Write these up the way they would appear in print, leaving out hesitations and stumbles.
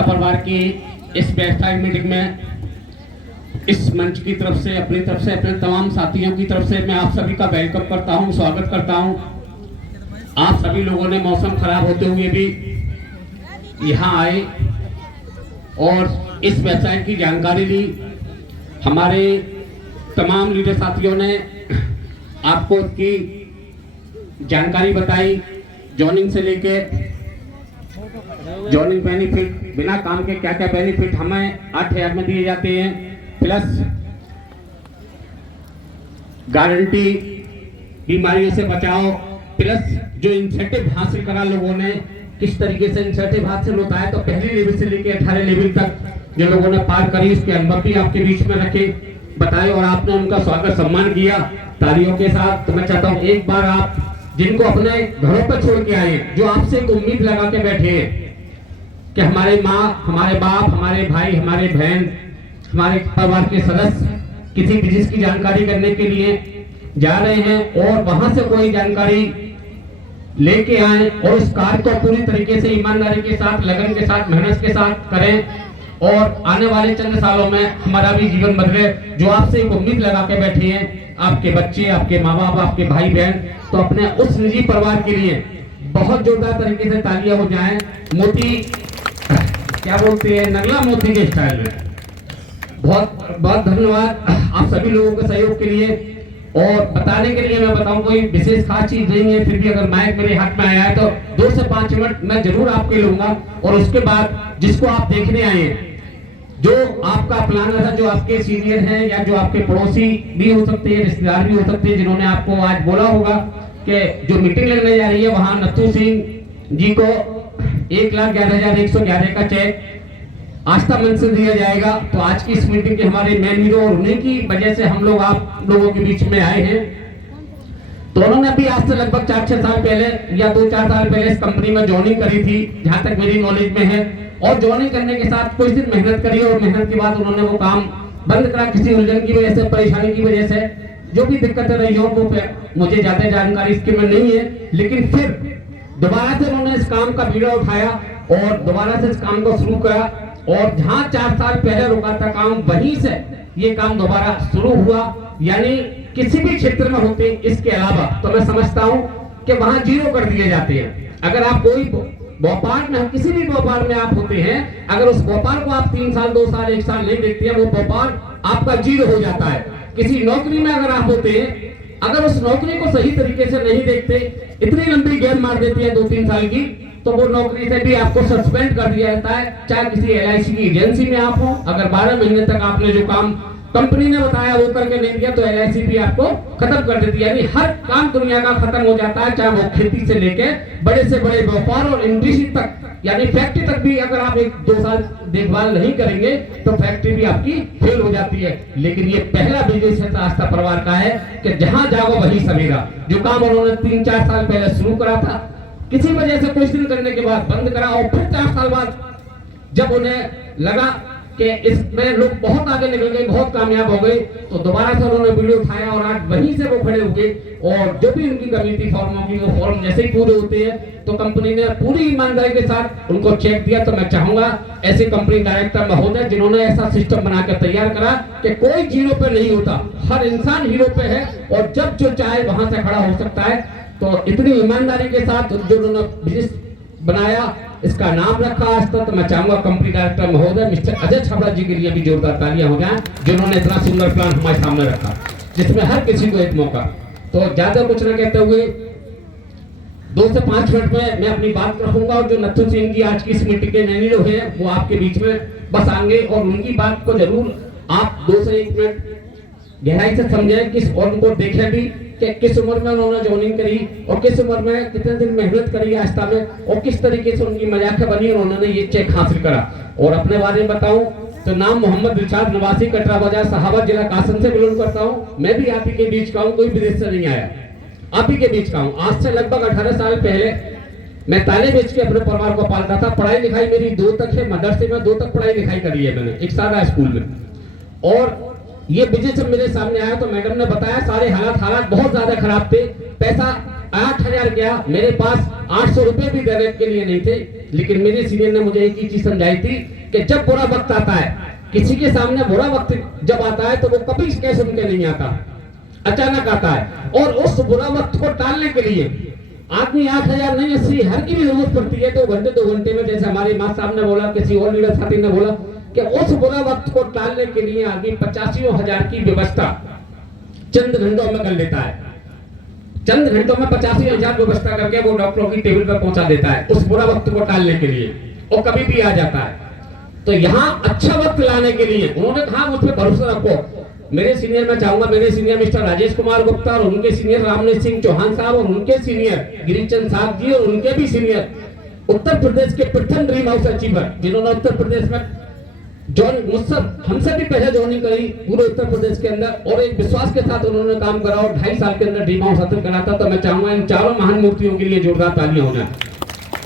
परिवार की इस व्यावसायिक मीटिंग में इस मंच की तरफ से, अपनी तरफ से, अपने तमाम साथियों की तरफ से मैं आप सभी का वेलकम करता हूं, स्वागत करता हूं। आप सभी लोगों ने मौसम खराब होते हुए भी यहां आए और इस व्यवसाय की जानकारी ली। हमारे तमाम लीडर साथियों ने आपको इसकी जानकारी बताई, जॉइनिंग से लेके जॉइनिंग बेनिफिट, बिना काम के क्या क्या बेनिफिट हमें 8,000 में दिए जाते हैं, प्लस गारंटी, बीमारियों से बचाओ, प्लस जो इंसेंटिव हासिल करा लोगों ने, किस तरीके से इंसेंटिव हासिल होता है। तो पहली लेवल से लेकर 18 लेवल तक जो लोगों ने पार करी उसके अनुभव भी आपके बीच में रखे, बताए और आपने उनका स्वागत सम्मान किया तालियों के साथ। तो मैं चाहता हूँ एक बार आप जिनको अपने घरों पर छोड़ के आए, जो आपसे एक उम्मीद लगा के बैठे हैं कि हमारे माँ, हमारे बाप, हमारे भाई, हमारे बहन, हमारे परिवार के सदस्य किसी बिजनेस की जानकारी करने के लिए जा रहे हैं और वहां से कोई जानकारी लेके आए और उस कार्य को पूरी तरीके से ईमानदारी के साथ, लगन के साथ, मेहनत के साथ करें और आने वाले चंद सालों में हमारा भी जीवन बदले। जो आपसे एक उम्मीद लगा के बैठे हैं, आपके बच्चे, आपके माँ बाप, आपके भाई बहन, तो अपने उस निजी परिवार के लिए बहुत जोरदार तरीके से तालियां हो जाएं। मोती क्या बोलते हैं, नगला मोती के स्टाइल में। बहुत बहुत धन्यवाद आप सभी लोगों के सहयोग के लिए। और बताने के लिए मैं बताऊं, कोई विशेष खास चीज नहीं है, फिर भी अगर माइक मेरे हाथ में आया है तो 2 से 5 मिनट मैं जरूर आपके लूंगा। और उसके बाद जिसको आप देखने आए हैं, जो आपका प्लानर है, जो आपके सीनियर हैं या जो आपके पड़ोसी भी हो सकते हैं, रिश्तेदार भी हो सकते हैं, जिन्होंने आपको आज बोला होगा कि जो मीटिंग लगने जा रही है वहां नथु सिंह जी को 1,11,111 का चेक आस्था मंच से दिया जाएगा। तो आज की इस मीटिंग के हमारे मेन हीरो और उन्हीं की वजह से हम लोग आप लोगों के बीच में आए हैं। तो उन्होंने भी आज से लगभग 4-6 साल पहले या 2-4 साल पहले इस कंपनी में ज्वाइनिंग करी थी, जहां तक मेरी नॉलेज में है। और ज्वाइनिंग करने के साथ कुछ दिन मेहनत करी और मेहनत के बाद उन्होंने वो काम बंद करा, किसी उलझन की वजह से, परेशानी की वजह से, जो भी दिक्कतें रही हो वो मुझे ज्यादा जानकारी इसके में नहीं है। लेकिन फिर दोबारा से उन्होंने इस काम का बीड़ा उठाया और दोबारा से इस काम को शुरू करा और जहां 4 साल पहले रुका था काम, वहीं से ये काम दोबारा शुरू हुआ। यानी किसी भी क्षेत्र में होते इसके अलावा तो मैं समझता हूं कि वहां 0 कर दिए जाते हैं। अगर आप कोई व्यापार में, किसी भी व्यापार में आप होते हैं, अगर उस व्यापार को आप 3 साल, 2 साल, 1 साल नहीं देखते हैं, वो व्यापार आपका 0 हो जाता है। किसी नौकरी में अगर आप होते हैं, अगर उस नौकरी को सही तरीके से नहीं देखते, इतनी लंबी गैप मार देती है 2-3 साल की, तो वो नौकरी से भी आपको सस्पेंड कर दिया जाता है। चाहे किसी LIC की एजेंसी में आप हो, अगर 12 महीने तक आपने जो काम कंपनी ने बताया वो करके नहीं दिया तो LIC भी आपको खत्म कर देती है। यानी हर काम दुनिया का खत्म हो जाता है, चाहे वो खेती से लेके बड़े से बड़े व्यापार और इंडस्ट्री तक, यानी फैक्ट्री तक भी अगर आप 1-2 साल देखभाल नहीं करेंगे तो फैक्ट्री भी आपकी फेल हो जाती है। लेकिन ये पहला बिजनेस है आस्था परिवार का है कि जहां जाओ वहीं सवेरा। जो काम उन्होंने 3-4 साल पहले शुरू करा था, किसी वजह से कुछ दिन करने के बाद बंद करा और फिर 4 साल बाद जब उन्हें लगा कि इसमें लोग बहुत आगे निकल गए, बहुत कामयाब हो गए, तो दोबारा से उन्होंने वीडियो उठाया और आज वहीं से वो खड़े हो गए। और जो भी उनकी कमी थी फॉर्मों की, वो फॉर्म जैसे ही पूरे होते हैं तो कंपनी ने पूरी ईमानदारी के साथ उनको चेक दिया। तो मैं चाहूंगा ऐसे कंपनी डायरेक्टर महोदय जिन्होंने ऐसा सिस्टम बनाकर तैयार करा कि कोई 0 पे नहीं होता, हर इंसान हीरो पे है और जब जो चाहे वहां से खड़ा हो सकता है। तो इतनी ईमानदारी के साथ जो उन्होंने बिजनेस बनाया, इसका नाम रखा आज तक, तो मैं चाहूंगा कंपनी डायरेक्टर महोदय मिस्टर अजय छाबड़ा जी के लिए भी जोरदार तालियां हो जाएं, जिन्होंने इतना सुंदर प्लान हमारे सामने रखा जिसमें हर किसी को एक मौका। तो ज्यादा कुछ न कहते हुए 2 से 5 मिनट में मैं अपनी बात रखूंगा और जो नथु सिंह जी आज की इस मीटिंग के मैनेजर जो है वो आपके बीच में बस आएंगे और उनकी बात को जरूर आप 2 से 1 मिनट गहराई से समझें, किस और उनको देखें भी कि किस उम्र में उन्होंने ज्वाइनिंग करी और किस उम्र में कितने दिन मेहनत करी आस्था में और किस तरीके से उनकी मजाक बनी और उन्होंने ये चेक हासिल करा। और अपने बारे में बताऊं तो नाम मोहम्मद रिशाद, निवासी कटरा बाजार, सहाबा जिला कासम से बिलोंग करता हूं। मैं भी आप ही के बीच का हूं, कोई विदेश से नहीं आया, आप ही के बीच का हूं। आज से लगभग 18 साल पहले मैं ताले बेच के अपने परिवार को पालता था। पढ़ाई लिखाई मेरी 2 तक है, मदरसे में 2 तक पढ़ाई लिखाई करी है मैंने, एक सादा स्कूल में। और ये बिजनेस जब मेरे सामने आया तो मैडम ने बताया सारे हालात बहुत ज्यादा खराब थे, पैसा 8,000 क्या, मेरे पास 800 रुपए भी देने के लिए नहीं थे, लेकिन मेरे सीनियर ने मुझे एक ही चीज समझाई थी कि जब बुरा वक्त आता है, किसी के सामने बुरा वक्त जब आता है तो वो कभी कह सुन के नहीं आता, अचानक आता है। और उस बुरा वक्त को टालने के लिए आदमी 8,000 नहीं 80 हर की भी जरूरत पड़ती है। तो घंटे 2 घंटे में, जैसे हमारे मां साहब ने बोला, किसी और लीडर साथी ने बोला कि उस बुरा वक्त को टालने के लिए आदमी 85,000 की व्यवस्था चंद घंटों में कर लेता है। चंद घंटों में 85,000 व्यवस्था करके वो डॉक्टरों की टेबल पर पहुंचा देता है उस बुरा वक्त को टालने के लिए, और कभी भी आ जाता है। तो यहाँ अच्छा वक्त लाने के लिए उन्होंने कहा मुझ पर भरोसा रखो। मेरे सीनियर में चाहूंगा, मेरे सीनियर मिस्टर राजेश कुमार गुप्ता और उनके सीनियर रामनीत सिंह चौहान साहब और उनके सीनियर गिरिचंद साहब जी और उनके भी सीनियर उत्तर प्रदेश के प्रथम ड्रीम हाउस अचीवर, जिन्होंने उत्तर प्रदेश में हमसे भी पहले ज्वाइनिंग करी पूरे उत्तर प्रदेश के अंदर, और एक विश्वास के साथ उन्होंने काम करा और 2.5 साल के अंदर ड्रीम हाउस हासिल करा था। तो मैं चाहूंगा इन चारों महान मूर्तियों के लिए जोरदार तालियां हो जाए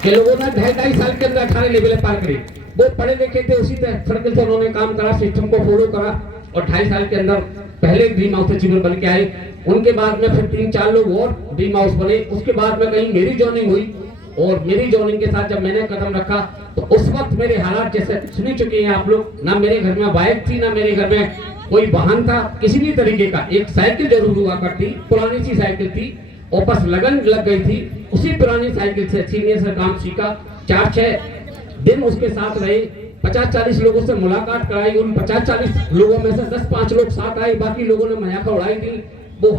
कि लोगों ने 2.5 साल के अंदर 18 लेवल पार करी। वो पढ़े लिखे थे, उसी सर्कल से उन्होंने काम करा, सिस्टम को फॉलो करा और 2.5 साल के अंदर पहले ड्रीम हाउस अचीवर बन के आए। उनके बाद में फिर 3-4 लोग और ड्रीम हाउस बने। उसके बाद में कहीं मेरी ज्वाइनिंग हुई और मेरी ज्वाइनिंग के साथ जब मैंने कदम रखा तो उस वक्त मेरे हालात जैसे सुन चुके हैं आप लोग, ना मेरे घर में बाइक थी, ना मेरे घर में कोई वाहन था किसी भी तरीके का। एक साइकिल जरूर हुआ करती, पुरानी सी साइकिल थी और बस लगन लग गई थी। उसी पुरानी साइकिल से सीनियर से काम सीखा, 4-6 दिन उसके साथ रहे, 50-40 लोगों से मुलाकात कराई। उन 50-40 लोगों में से 10-5 लोग साथ आए, बाकी लोगों ने मजाक उड़ाई थी। वो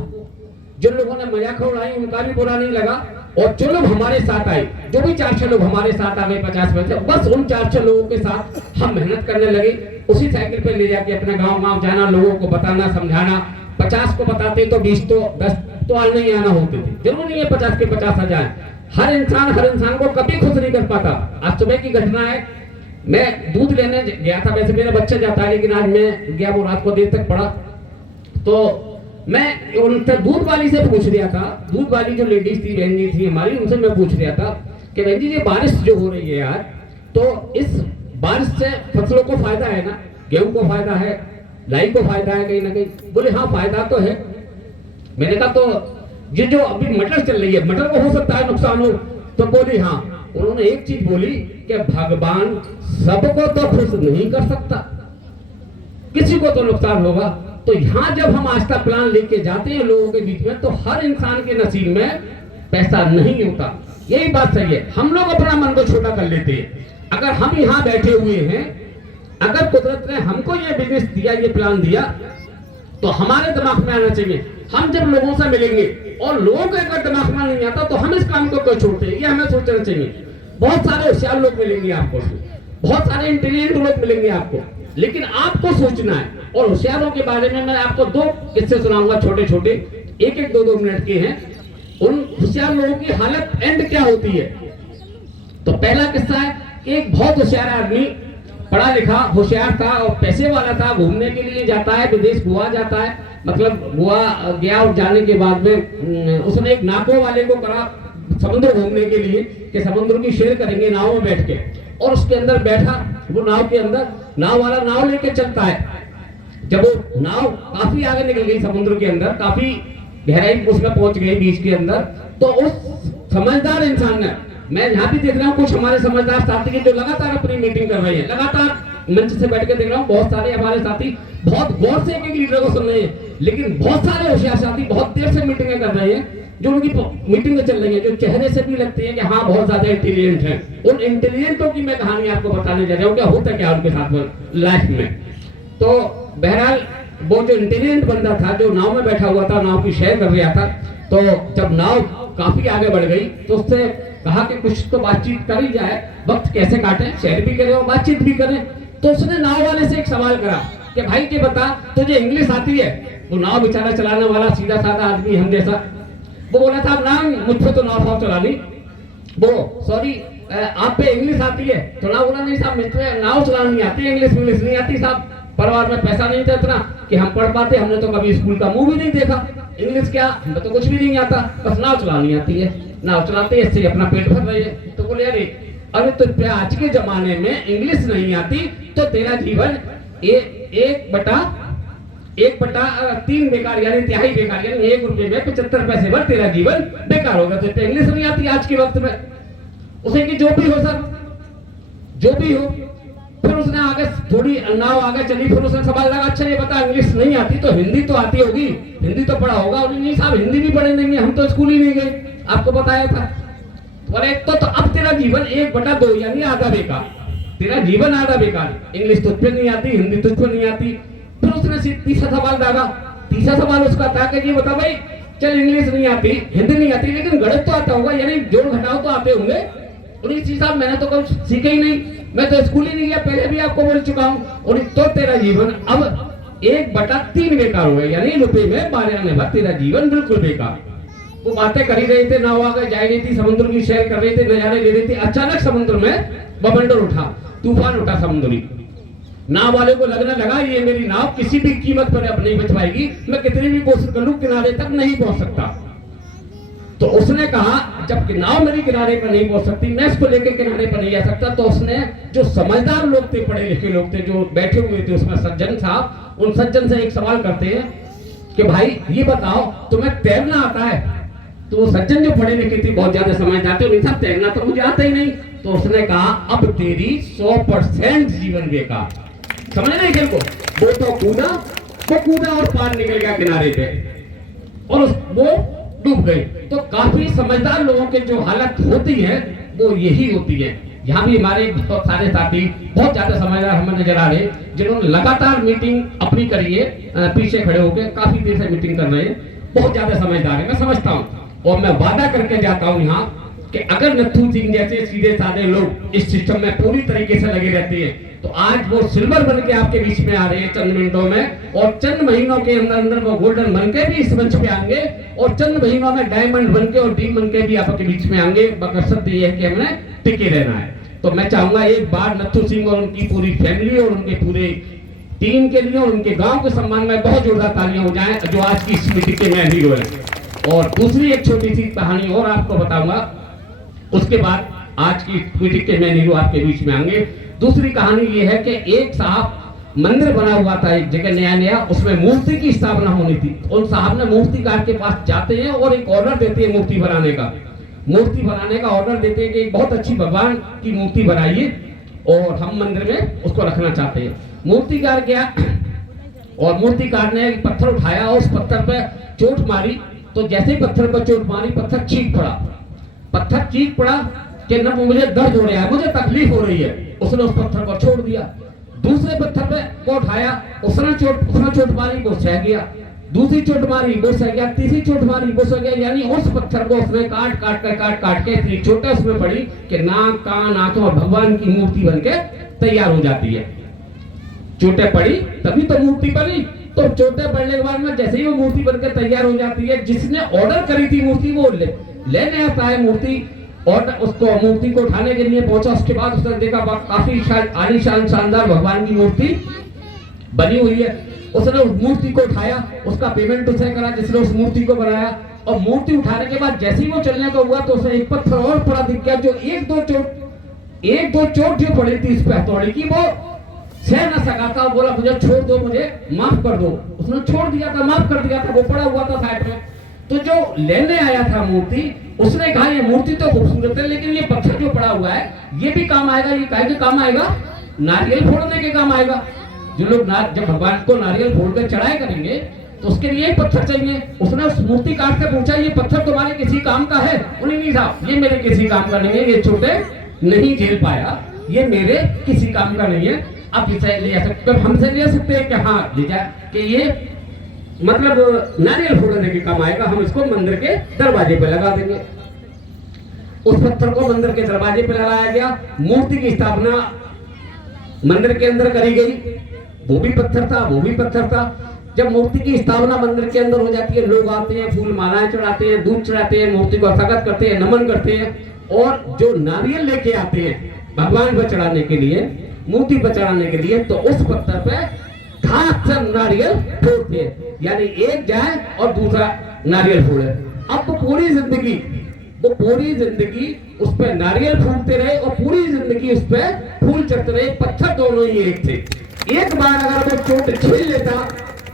जिन लोगों ने मजाक उड़ाई उनका भी बुरा नहीं लगा, और जो लोग हमारे साथ आए, जो भी 4-6 लोग हमारे साथ आ गए 50 में से, बस उन 4-6 लोगों के साथ हम मेहनत करने लगे। उसी साइकिल पे ले जाके अपने गांव जाना, लोगों को बताना, समझाना। 50 को बताते तो 20 तो 10 तो आने ही आना होते थे। जरूर नहीं है 50 के 50 आ जाए। हर इंसान को कभी खुश नहीं कर पाता। आज सुबह की घटना है, मैं दूध लेने गया था, वैसे मेरा बच्चा जाता है लेकिन आज मैं गया, वो रात को देर तक पड़ा। तो मैं उनसे दूध वाली से पूछ रहा था, दूध वाली जो लेडीज थी, बहन जी थी हमारी, उनसे मैं पूछ रहा था कि बहन जी ये बारिश जो हो रही है यार, तो इस बारिश से फसलों को फायदा है ना, गेहूं को फायदा है, लाई को फायदा है कहीं ना कहीं। बोले हाँ फायदा तो है। मैंने कहा तो ये जो अभी मटर चल रही है, मटर को हो सकता है नुकसान हो? तो बोली हाँ। उन्होंने एक चीज बोली कि भगवान सबको तो खुश नहीं कर सकता, किसी को तो नुकसान होगा। तो यहाँ जब हम आस्था प्लान लेके जाते हैं लोगों के बीच में, तो हर इंसान के नसीब में पैसा नहीं होता। यही बात सही है। हम लोग अपना मन को छोटा कर लेते हैं। अगर हम यहाँ बैठे हुए हैं, अगर कुदरत ने हमको ये बिजनेस दिया, ये प्लान दिया, तो हमारे दिमाग में आना चाहिए। हम जब लोगों से मिलेंगे और लोगों को अगर दिमाग में नहीं आता तो हम इस काम को क्यों छोड़ते हैं, ये हमें सोचना चाहिए। बहुत सारे होशियार लोग मिलेंगे आपको, बहुत सारे इंटेलिजेंट लोग मिलेंगे आपको, लेकिन आपको सोचना है। और होशियारों के बारे में मैं आपको 2 किस्से सुनाऊंगा, छोटे छोटे, 1-1, 2-2 मिनट के हैं। उन होशियार लोगों की हालत एंड क्या होती है। तो पहला किस्सा है, एक बहुत होशियार आदमी, पढ़ा लिखा होशियार था और पैसे वाला था, घूमने के लिए जाता है विदेश, गोवा जाता है। मतलब गोवा गया और जाने के बाद में उसने एक नाको वाले को करा समुद्र घूमने के लिए कि समुद्र की शेर करेंगे नाव में बैठ के, और उसके अंदर बैठा। वो नाव के अंदर, नाव वाला नाव लेके चलता है। जब वो नाव काफी आगे निकल गई समुद्र के अंदर, काफी गहराई उसमें पहुंच गई बीच के अंदर, तो उस समझदार इंसान ने, मैं यहाँ भी देख रहा हूँ कुछ हमारे समझदार साथी जो लगातार अपनी मीटिंग कर रहे हैं, लगातार मंच से बैठ के देख रहा हूँ बहुत सारे हमारे साथी बहुत गौर से एक लीडर को सुन रहे हैं, लेकिन बहुत सारे होशियार साथी बहुत देर से मीटिंगें कर रहे हैं, जो उनकी मीटिंग चल रही है, जो चेहरे से भी लगती है कि हाँ बहुत ज्यादा इंटेलिजेंट है। उन इंटेलिजेंटों की मैं कहानी आपको बताने जा रहा हूँ, क्या होता क्या उनके साथ लाइफ में। तो बहरहाल वो जो इंटेलिजेंट बंदा था, जो नाव में बैठा हुआ था, नाव की शेयर कर रहा था, तो जब नाव काफी आगे बढ़ गई तो उससे कहा कि कुछ तो बातचीत कर ही जाए, वक्त कैसे काटे, शेयर भी करें और बातचीत भी करें। तो उसने नाव वाले से एक सवाल करा कि भाई ये बता तुझे इंग्लिश आती है? वो नाव बेचारा चलाने वाला सीधा साधा आदमी हम जैसा, वो बोला था ना मुझसे तो नाव चलानी, वो सॉरी आप पे इंग्लिश आती है? तो ना बोला नहीं साहब मुझे नाव चलानी आती है, इंग्लिश नहीं आती साहब, परिवार में पैसा नहीं था इतना कि हम पढ़ पाते, हमने तो कभी स्कूल का मुंह भी नहीं देखा, इंग्लिश क्या, हमें तो कुछ भी नहीं आता, बस नाव चलानी आती है, नाव चलाते इससे अपना पेट भर रहे हैं। तो बोले अरे तो आज के जमाने में इंग्लिश नहीं आती तो तेरा जीवन 1/8 1/3 बेकार यानी तिहाई बेकार, यानी 1 रुपए में 75 पैसे भर तेरा जीवन बेकार होगा। तो इंग्लिश नहीं आती आज के वक्त में उसे कि जो भी हो सर, जो भी हो। फिर उसने आगे थोड़ी नाव आगे चली, फिर उसने सवाल लगा, अच्छा ये बता इंग्लिश नहीं आती तो हिंदी तो आती होगी, हिंदी तो पढ़ा होगा। और नहीं साहब हिंदी भी पढ़े नहीं, हम तो स्कूल ही नहीं गए, आपको बताया था। बोले तो अब तेरा जीवन 1/2 यानी आधा बेकार, तेरा जीवन आधा बेकार। इंग्लिश तुझ पे नहीं आती, हिंदी तुझ पे नहीं आती। फिर उसने तीसरा सवाल डाला। तीसरा सवाल उसका था कि ये बता भाई, चल इंग्लिश नहीं आती, हिंदी नहीं आती, लेकिन गणित तो आता होगा, यानी जोड़ घटाव तो आते होंगे। और इस साहब मैंने तो कभी सीखे ही नहीं, मैं तो स्कूल ही नहीं गया, पहले भी आपको बोल चुका हूँ। और तो तेरा जीवन अब 1/3 बेकार हो गया, यानी रुपए में 12 आने भर तेरा जीवन बिल्कुल बेकार। वो बातें कर ही रहे थे, नाव आगे जा रही थी, समुद्र की सैर कर रहे थे, नजारे ले रहे थे। अचानक समुद्र में बवंडर उठा, तूफान उठा समुद्री। नाव वाले को लगने लगा ये मेरी नाव किसी भी कीमत पर अब नहीं बच पाएगी, मैं कितनी भी कोशिश कर लूं किनारे तक नहीं पहुंच सकता। तो उसने कहा जब नाव मेरी किनारे पर नहीं पहुंच सकती, मैं इसको लेकर किनारे पर नहीं आ सकता। तो उसने, जो समझदार लोग थे, पढ़े लिखे लोग थे, जो बैठे हुए थे उसमें सज्जन साहब, उन सज्जन से एक सवाल करते हैं कि भाई ये बताओ तुम्हें तैरना आता है? तो वो सज्जन जो पढ़े लिखे थे, बहुत ज्यादा समझदार थे, नहीं साहब तैरना तो मुझे आता ही नहीं। तो उसने कहा अब तेरी 100% जीवन बेकार। समझ नहीं खेल को? वो तो कूदा और पार निकल गया किनारे पे और वो डूब गए। तो काफी समझदार लोगों के जो हालत होती है वो यही होती है। यहाँ भी हमारे बहुत सारे साथी बहुत ज्यादा समझदार हमें नजर आ रहे, जिन्होंने लगातार मीटिंग अपनी करी है, पीछे खड़े होकर काफी देर से मीटिंग कर रहे हैं, बहुत ज्यादा समझदार है, मैं समझता हूँ। और मैं वादा करके जाता हूँ यहाँ कि अगर नथू सिंह जैसे सीधे साधे लोग इस सिस्टम में पूरी तरीके से लगे रहते हैं तो आज वो सिल्वर बन के आपके बीच में आ रहे हैं चंद मिनटों में, और चंद महीनों के अंदर अंदर वो गोल्डन बन के भी इस मंच पे आएंगे, और चंद महीनों में डायमंड बन के और टीम बन के भी आपके बीच में आएंगे। मकसद ये है कि हमें टिके रहना है। तो मैं चाहूंगा एक बार नथू सिंह और उनकी पूरी फैमिली और उनके पूरे टीम के लिए और उनके गांव के सम्मान में बहुत जोरदार तालियां हो जाएं, जो आज की इस मीटिंग के मेन हीरो है। और दूसरी एक छोटी सी कहानी और आपको बताऊंगा, उसके बाद आज की मीटिंग के मेन हीरो आपके बीच में आएंगे। दूसरी कहानी ये है कि एक साहब मंदिर बना हुआ था एक जगह नया, उसमें मूर्ति की स्थापना होनी थी। उन साहब ने मूर्तिकार के पास जाते हैं और एक ऑर्डर देते हैं मूर्ति बनाने का ऑर्डर देते हैं कि एक बहुत अच्छी भगवान की मूर्ति बनाइए और हम मंदिर में उसको रखना चाहते हैं। मूर्तिकार गया और मूर्तिकार ने एक पत्थर उठाया और उस पत्थर पे चोट मारी। तो जैसे ही पत्थर पर चोट मारी, पत्थर चीख पड़ा कि न मुझे दर्द हो रहा है, मुझे तकलीफ हो रही है। उसने उस पत्थर को छोड़ दिया। दूसरे पत्थर पे को उठाया, उसने चोट मारी, वो सह गया। दूसरी चोट मारी, वो सह गया। तीसरी चोट मारी, वो सह गया। यानी उस पत्थर को उसने काट के इतनी चोटें उसमें पड़ी कि नाक कान आंखों और भगवान की मूर्ति बनके तैयार हो जाती है। चोटें पड़ी तभी तो मूर्ति बनी। तो चोटें पड़ने के बाद में जैसे ही वो मूर्ति बनकर तैयार हो जाती है, जिसने ऑर्डर करी थी मूर्ति वो लेने आता है मूर्ति, और उसको मूर्ति को उठाने के लिए पहुंचा। उसके बाद उसने देखा काफी आलीशान शानदार भगवान की मूर्ति बनी हुई है। उसने उस मूर्ति को उठाया, उसका पेमेंट उसे करा जिसने उस मूर्ति को बनाया। और मूर्ति उठाने के बाद जैसे ही वो चलने का हुआ तो उसे एक पत्थर और पड़ा दिख गया, जो एक दो चोट जो पड़ी थी इस पे हथौड़ी की, वो सह न सका था। बोला मुझे छोड़ दो, मुझे माफ कर दो। उसने छोड़ दिया था, माफ कर दिया था, वो पड़ा हुआ था साइड में। तो जो लेने आया था मूर्ति, उसने कहा ये मूर्ति तो खूबसूरत है, लेकिन ये पत्थर जो पड़ा हुआ है ये भी काम आएगा। ये काहे के काम आएगा? नारियल फोड़ने के काम आएगा। जो लोग जब भगवान को नारियल फोड़ कर चढ़ाए करेंगे तो उसके लिए पत्थर चाहिए। उसने उस मूर्तिकार से पूछा ये पत्थर तुम्हारे किसी काम का है? बोले नहीं साहब, ये मेरे किसी काम का नहीं है, ये छोटे नहीं झेल पाया, ये मेरे किसी काम का नहीं है। आप इसे ले सकते, हमसे ले सकते हैं कि हाँ ले जा, कि ये मतलब नारियल फोड़ने के काम आएगा, हम इसको मंदिर के दरवाजे पे लगा देंगे। उस पत्थर को मंदिर के दरवाजे पे लगाया गया। मूर्ति की स्थापना मंदिर के अंदर करी गई, वो भी पत्थर था। जब मूर्ति की स्थापना मंदिर के अंदर हो जाती है, लोग आते हैं, फूल मालाएं चढ़ाते हैं, दूध चढ़ाते हैं, मूर्ति को स्वागत करते हैं, नमन करते हैं, और जो नारियल लेके आते हैं भगवान पर चढ़ाने के लिए, मूर्ति पर चढ़ाने के लिए, तो उस पत्थर पे घास से नारियल फोड़ते हैं, यानी एक जाए और दूसरा नारियल फोड़े। अब वो पूरी जिंदगी उस पे नारियल फूटते रहे और पूरी जिंदगी उस पे फूल चढ़ते रहे। पत्थर दोनों ही एक थे। एक बार अगर वो चोट झेल लेता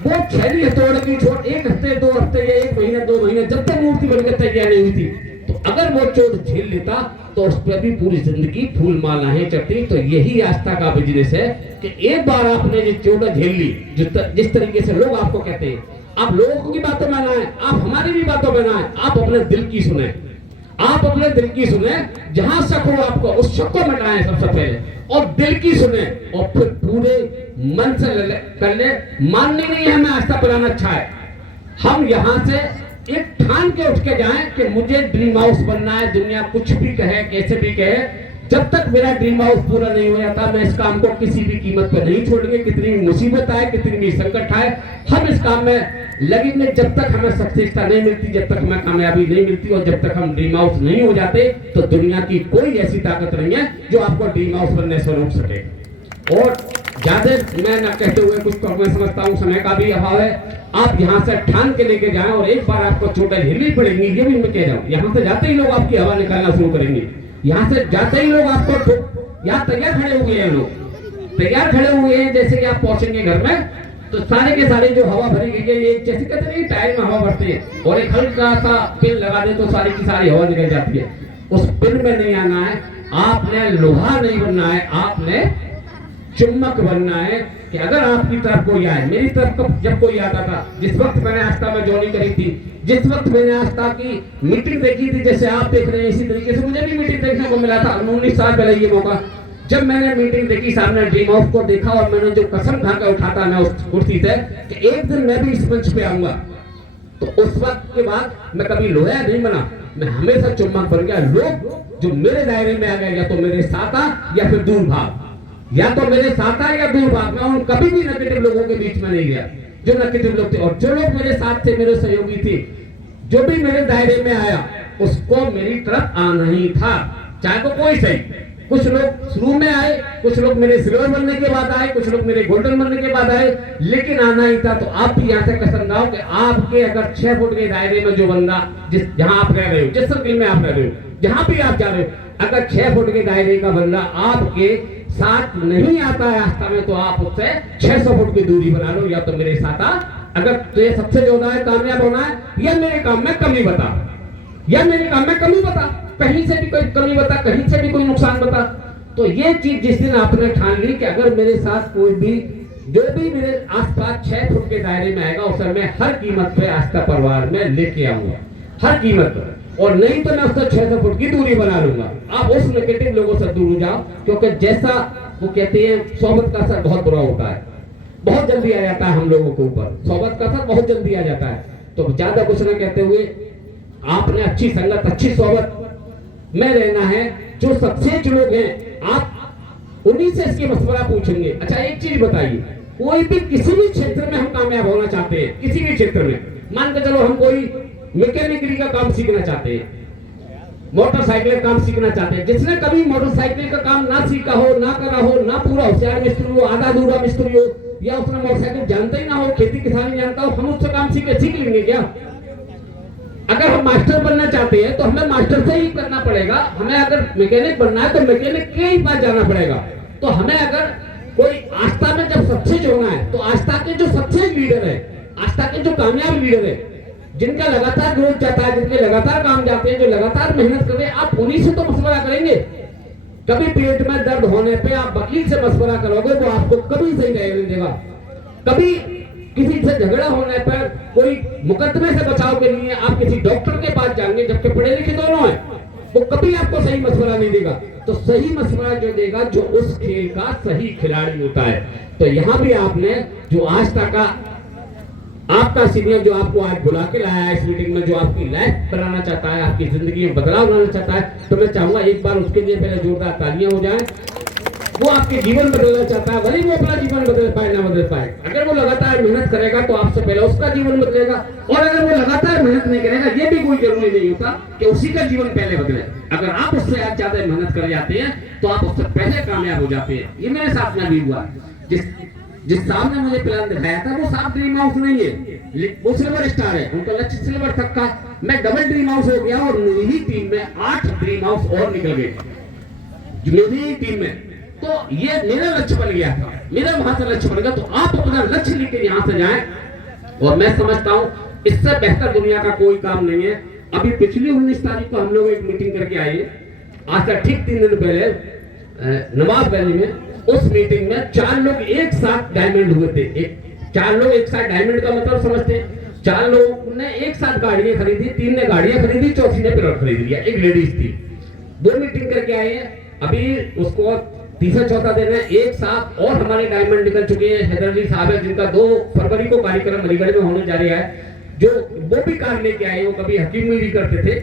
वो छैली हथौड़े की चोट 1 हफ्ते 2 हफ्ते या 1 महीने 2 महीने जब तक मूर्ति बनकर तैयार नहीं हुई थी, तो अगर वो चोट झेल लेता तो उस पर भी पूरी जिंदगी फूल मालाएं चढ़ती। तो यही आस्था का बिजनेस है कि एक बार आपने जो चोट झेल ली, जिस तरीके से लोग आपको कहते हैं, आप लोगों की बातों में ना आए, आप हमारी भी बातों में ना आए, आप अपने दिल की सुने, आप अपने दिल की सुने। जहां शक हो आपको उस शक को मिटाएं सबसे पहले, और दिल की सुने, और फिर पूरे मन से कर ले। माननी नहीं है हमें आस्था बनाना अच्छा है, हम यहां से एक ठान के उठ के जाएं कि मुझे ड्रीम हाउस बनना है। दुनिया कुछ भी कहे, कैसे भी कहे, जब तक मेरा ड्रीम हाउस पूरा नहीं हो जाता मैं इस काम को किसी भी कीमत पर नहीं छोड़ेंगे। कितनी मुसीबत आए, कितनी भी संकट आए, हम इस काम में लगेंगे। जब तक हमें सक्सेसता नहीं मिलती, जब तक हमें कामयाबी नहीं मिलती, और जब तक हम ड्रीम हाउस नहीं हो जाते, तो दुनिया की कोई ऐसी ताकत नहीं है जो आपको ड्रीम हाउस बनने से रोक सके। और ज्यादा मैं न कहते हुए कुछ तो मैं समझता हूँ समय का भी अभाव है। आप यहाँ से ठान के लेके जाएं, और एक बार आपको चोटें झेलनी पड़ेंगी, ये भी मैं कह रहा हूँ। यहाँ से जाते ही लोग आपकी हवा निकालना शुरू करेंगे, यहाँ से जाते ही लोग आपको, यहाँ तैयार खड़े हुए हैं, लोग तैयार खड़े हुए हैं। जैसे कि आप पहुंचेंगे घर में तो सारे के सारे जो हवा भरी गई है, ये जैसे कहते हैं टायर में हवा भरती है, और एक हल्का सा पिन लगा दे तो सारी की सारी हवा निकल जाती है। उस पिन में नहीं आना है, आपने लोहा नहीं बनना है, आपने चुम्बक बनना है। कि अगर आपकी तरफ कोई आए, मेरी तरफ जब कोई आता था, जिस वक्त मैंने आस्था में ज्वाइनिंग करी थी, जिस वक्त मैंने आस्था की मीटिंग देखी थी, जैसे आप देख रहे हैं इसी तरीके से मुझे भी मीटिंग देखने को मिला था 19 साल पहले। ये मौका जब मैंने मीटिंग देखी, सामने ड्रीम हाउस को देखा, और मैंने जो कसम खा कर उठाता मैं उस कुर्सी से कि एक दिन मैं भी इस मंच पे आऊंगा, तो उस वक्त के बाद मैं कभी लोहा नहीं बना, मैं हमेशा चुम्बक बन गया। लोग जो मेरे दायरे में आ गए, या तो मेरे साथ आ या फिर दूर भाग, या तो मेरे साथ आए या दूर भाग। मैं उन कभी भी नेगेटिव लोगों के बीच में नहीं गया, जो नेगेटिव लोग थे। और जो लोग मेरे साथ थे, मेरे सहयोगी थे, जो भी मेरे दायरे में आया, उसको मेरी तरफ आना ही था, चाहे तो कोई सही। कुछ लोग शुरू में आए, कुछ लोग मेरे सिल्वर बनने के बाद आए, कुछ लोग मेरे गोल्डन बनने के बाद आए, लेकिन आना ही था। तो आप भी यहाँ से कसम खाओ कि आपके अगर 6 फुट के दायरे में जो बंदा, जहां आप रह रहे हो, जिस सर्किल में आप रह रहे हो, जहां भी आप जा रहे हो, अगर 6 फुट के दायरे का बंदा आपके साथ नहीं आता है आस्था में, तो आप उससे 600 फुट की दूरी बना लो, या तो मेरे साथ आ। अगर तुझे सबसे ज्यादा है कामयाब होना है, या मेरे काम में कमी बता, या मेरे काम में कमी बता, कहीं से भी कोई कमी बता, कहीं से भी कोई नुकसान बता। तो ये चीज जिस दिन आपने ठान ली कि अगर मेरे साथ कोई भी, जो भी मेरे आसपास 6 फुट के दायरे में आएगा, उसे मैं हर कीमत पे आस्था परिवार में लेके आऊंगा, हर कीमत पर। और नहीं तो मैं उससे 600 फुट की दूरी बना लूंगा। आप उस नेगेटिव लोगों से दूर हो जाओ, क्योंकि जैसा वो कहते हैं सोबत का असर बहुत बुरा होता है, बहुत जल्दी आ जाता है हम लोगों के ऊपर, सोबत का असर बहुत जल्दी आ जाता है। तो ज्यादा कुछ ना कहते हुए, आपने अच्छी संगत, अच्छी सोबत में रहना है। जो सबसे जो लोग हैं, आप उन्हीं से इसकी मशवरा पूछेंगे। अच्छा एक चीज बताइए, कोई भी किसी भी क्षेत्र में हम कामयाब होना चाहते हैं, किसी भी क्षेत्र में, मान के चलो हम कोई मैकेनिकल का काम सीखना चाहते हैं, मोटरसाइकिल का काम सीखना चाहते हैं। जिसने कभी मोटरसाइकिल का काम ना सीखा हो, ना करा हो, ना पूरा होशियार मिस्त्री हो, आधा अधूरा मिस्त्री हो, या उसने मोटरसाइकिल जानता ही ना हो, खेती किसानी जानता हो, हम उससे काम सीख लेंगे क्या? अगर हम मास्टर बनना चाहते हैं तो हमें मास्टर से ही करना पड़ेगा। हमें अगर मैकेनिक बनना है तो मैकेनिक के ही पास जाना पड़ेगा। तो हमें अगर कोई आस्था में जब सक्सेस होना है, तो आस्था के जो सक्सेस लीडर है, आस्था के जो कामयाब लीडर है, जिनका लगातार ग्रोथ जाता है, जिनके लगातार काम जाते हैं, जो लगातार मेहनत कर रहे हैं, आप उन्हीं से तो मशवरा करेंगे। कभी पेट में दर्द होने पे आप वकील से मशवरा करोगे, वो आपको कभी सही नहीं देगा। कभी किसी से झगड़ा होने पर, कोई मुकदमे से बचाव के लिए आप किसी डॉक्टर के पास जाएंगे, जबकि पढ़े लिखे दोनों हैं, वो कभी आपको सही मशवरा नहीं देगा। तो सही मशवरा जो देगा, जो उस खेल का सही खिलाड़ी होता है। तो यहाँ भी आपने जो आस्था का आपका सीनियर जो आपको आज बुला के लाया है इस मीटिंग में, जो आपकी लाइफ बनाना चाहता है, आपकी जिंदगी में बदलाव लाना चाहता है, तो मैं चाहूंगा एक बार उसके लिए पहले जोरदार तालियां हो जाएं। वो आपके जीवन बदलना चाहता है, भले वो अपना जीवन बदल पाए ना बदल पाए, अगर वो लगातार मेहनत करेगा तो आपसे पहले उसका जीवन बदलेगा। और अगर वो लगातार मेहनत नहीं करेगा, ये भी कोई जरूरी नहीं होता कि उसी का जीवन पहले बदले। अगर आप उससे आज ज्यादा मेहनत कर जाते हैं तो आप उससे पहले कामयाब हो जाते हैं। ये मेरे साथ में भी हुआ। जिस सामने मुझे प्लान दिखाया था वो साफ ड्रीम हाउस नहीं है, वो सिल्वर स्टार है, उनका लक्ष्य सिल्वर तक का। मैं डबल ड्रीम हाउस हो गया और मेरी टीम में 8 ड्रीम हाउस और निकल गए मेरी टीम में। तो ये मेरा लक्ष्य बन गया था, मेरा वहां से लक्ष्य बन गया। तो आप अपना लक्ष्य लेकर यहाँ से जाएं, और मैं समझता हूँ इससे बेहतर दुनिया का कोई काम नहीं है। अभी पिछली 19 तारीख को हम लोग एक मीटिंग करके आए हैं, आज से ठीक 3 दिन पहले नवाब वैली में। उस मीटिंग में 4 लोग एक साथ डायमंड हुए थे। 4 लोग एक साथ डायमंड का मतलब समझते हैं। 4 लोगों ने एक साथ गाड़ियां खरीदी, 3 ने गाड़ियां खरीदी, चौथी ने प्लॉट खरीद लिया, एक लेडीज थी। वो मीटिंग करके आए हैं, अभी उसको तीसरा चौथा दिन है, एक साथ और हमारे डायमंड निकल चुके हैं। हैदर अली साहब है जिनका 2 फरवरी को कार्यक्रम अलीगढ़ में होने जा रहा है, जो वो भी कार लेके आए, वो कभी हकीम भी करते थे।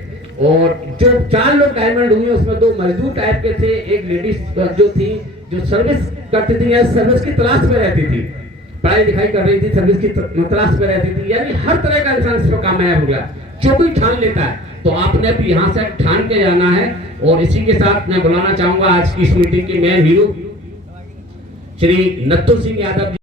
और जो 4 लोग डायमंड हुए उसमें 2 मजदूर टाइप के थे, एक लेडीज जो थी जो सर्विस करती थी या सर्विस की तलाश में रहती थी, पढ़ाई लिखाई कर रही थी, सर्विस की तलाश में रहती थी। यानी हर तरह का इंसान इस पर कामयाब हो गया, जो भी ठान लेता है। तो आपने भी यहाँ से ठान के जाना है। और इसी के साथ मैं बुलाना चाहूंगा आज की इस मीटिंग के मेन हीरो श्री नत्थु सिंह यादव।